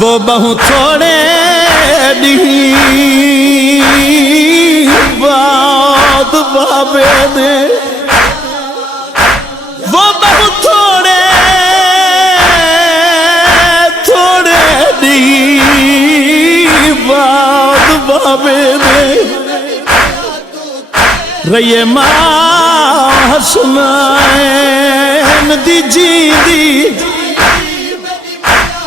وہ بہو تھوڑے دی بات بابے دے وہ بہو تھوڑے دی بات بابے دے رہیے ماں حسنین دی جی دی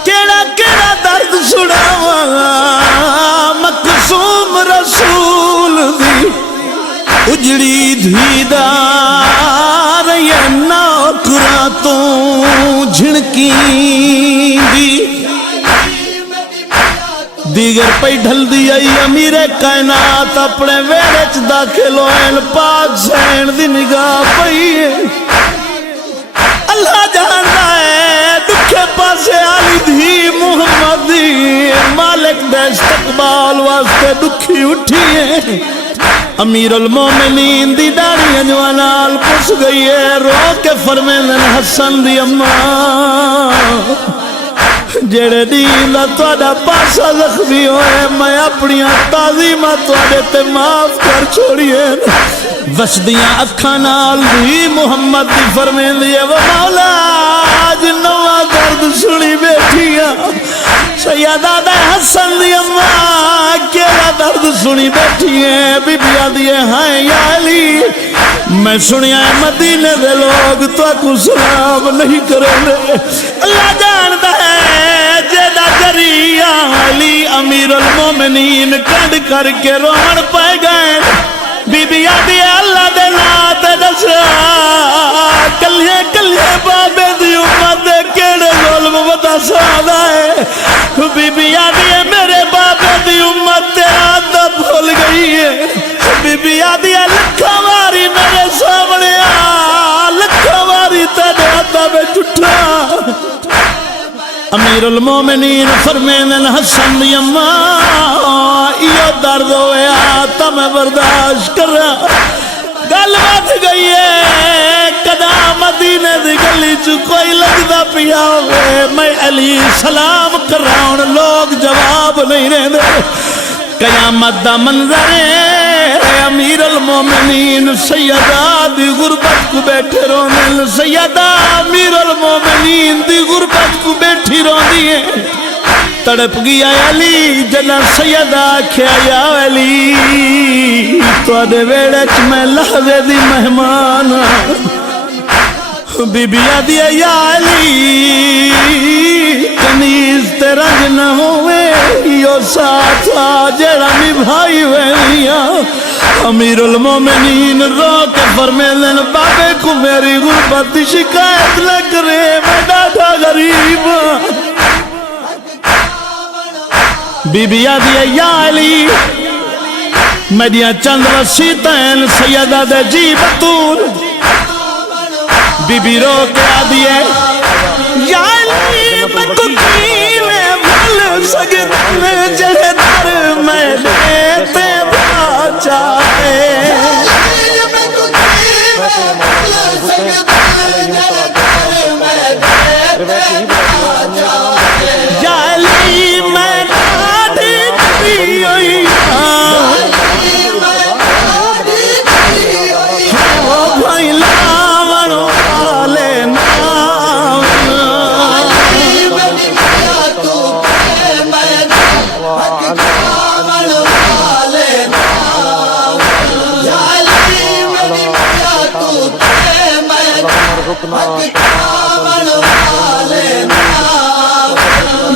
کیڑا کیڑا درد سناواں مقصوم رسول دی اجڑی دھی دا رہیے نوکراں تو جھنکی دی دیگر پئی ڈھل دی آئی امیر کائنات اپنے ویڑچ داخل ہوئن پاک سین دی نگاہ پئی اللہ جانتا ہے دکھے پاسے آلی دھی محمد دی مالک دے استقبال واسطے دکھی اٹھی ہے امیر المومنین دی داڑی انجوانال پس گئی ہے رو کے فرمینن حسن دی اماں جڑے دین دا توڑا پاسا زخمی ہوئے میں اپنی تعظیمہ توڑے تے معاف کر چھوڑیے وسدیاں اکھاں نال بھی محمد دی فرمین دیئے وہ مولا جنوہ درد سنی بیٹھیاں سیدہ دے حسن دی اماں کیلا درد سنی بیٹھیاں بی بیا دیئے ہائیں یا علی میں سنیا ہے مدینے دے لوگ تو کو سلام نہیں کریں دے اللہ جانتا ہے جیدہ جریہ علی امیر المومنین کند کر کے رومن پائے گئے بی بی آدھی اللہ دے نات دسا کلیے کلیے بابے دی امت دے کیڑے ظلم ودا سادہ ہے بی بی آدھی میرے بابے دی امت تے آدھا بھول گئی ہے بی بی آدھی لکھا ماری میرے سامنے لکھا ماری تیرے آدھا میں جھٹا امیر المومنین فرمینن حسن دی اماں یہ درد ہویا تا میں برداشت کر رہا گل بات گئی ہے کدا مدینے دی گلی چ کوئی لگدا پیا ہوئے میں علی سلام کر رہا ہوں لوگ جواب نہیں رہے قیامت دا منظر ہے امیر المومنین سیدہ دی غربت کو بیٹھے روندن سیدہ امیر المومنین دی غربت کو بیٹھی روندی ہے تڑپ گیا علی جنا سیدہ کھیا یا علی تو آدھے ویڑچ میں لحظے دی مہمان بی بی آدھی یا علی کنیز تیرا جنہ ہوئے یو ساتھ آجڑا نبھائی ویلیاں امیر المومنین رو کے فرمیلن بابے کو میری غربت دی شکایت لگ رہے میں ڈاٹا غریب بی بی آدھی یا علی میڈیاں چند وسیطین سیدہ دے جی بطور بی بی رو کے آدھی ہے یا علی میں کو کیلے بھل سگرنے جہے در میں لیتے باچائے یا علی میں ناڑی دی ہوئی وہ بھائی لاون والے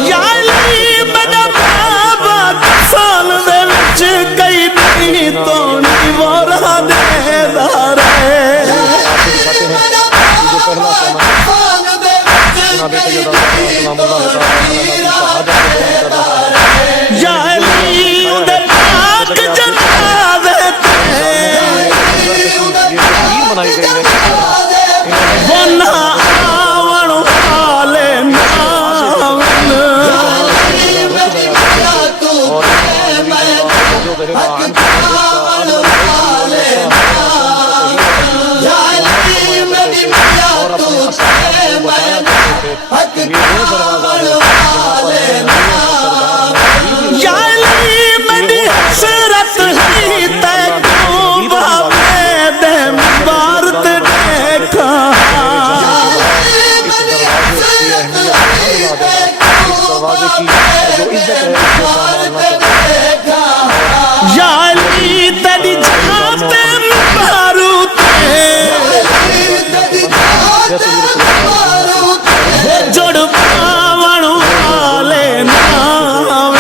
یا علی بڑا بابا سال دے وچ کئی نہیں تو نہیں وہ رہا دے دار ہے یا علی دے پاک جنازے وہ نہ آون والے ناون حق کی جو عزت ہے اس کو پامال نہ کریں۔ یا علی تیری جہاں تے باروت جڑ پاون والے نام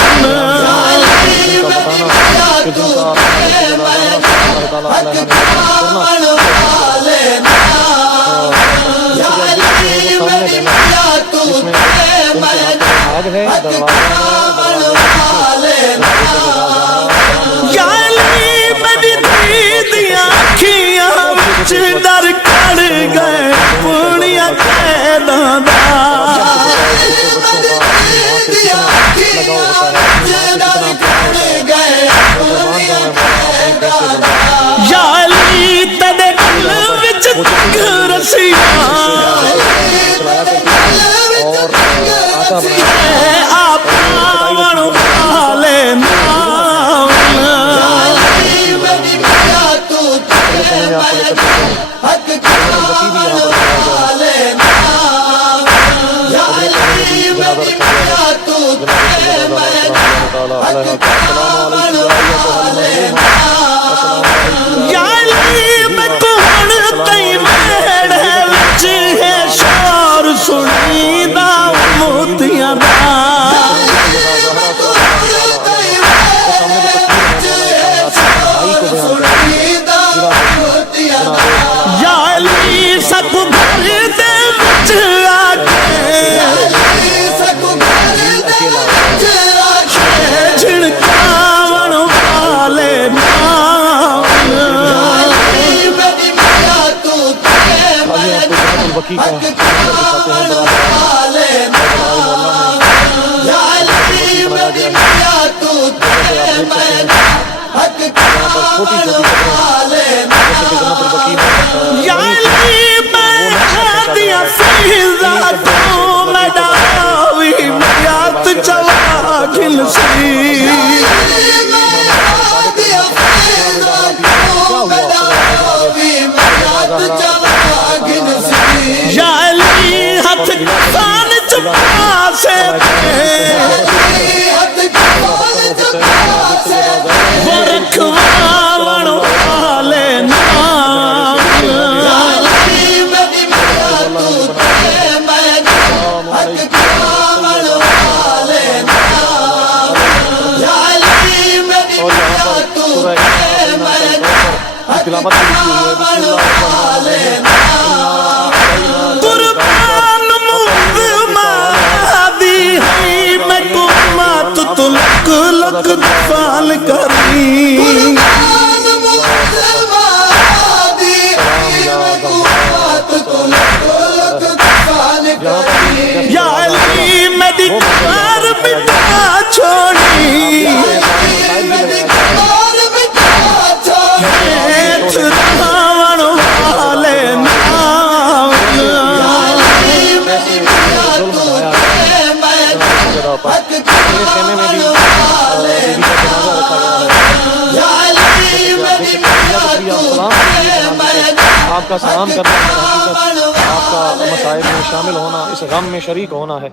یا علی میری دیدیاں کھیاں وچ ڈر کڑ گئے پونیاں قیداں دا یا علی تیرے دل وچ تنگ رسیاں آپ پاون والے نام یا علی میں کون تئی میڑے وچ ہے شور سنیدا موتیاں دا یا علی سب گھر دے وچ آ کے جھڑکاون والے نام وکی کا یا علی میں ہادیاں فیضا تو میں ڈاوی میات چلا گل سی یا علی ہتھ کسان چپا سے وہ رکھواون والے نام قربان مادی ہے میں کو مات تو لک لک دفال کری یا علی میری کار بٹا چھوڑی دھاون والے نام آپ کا سلام کرنا، آپ کا مسائل میں شامل ہونا، اس غم میں شریک ہونا ہے۔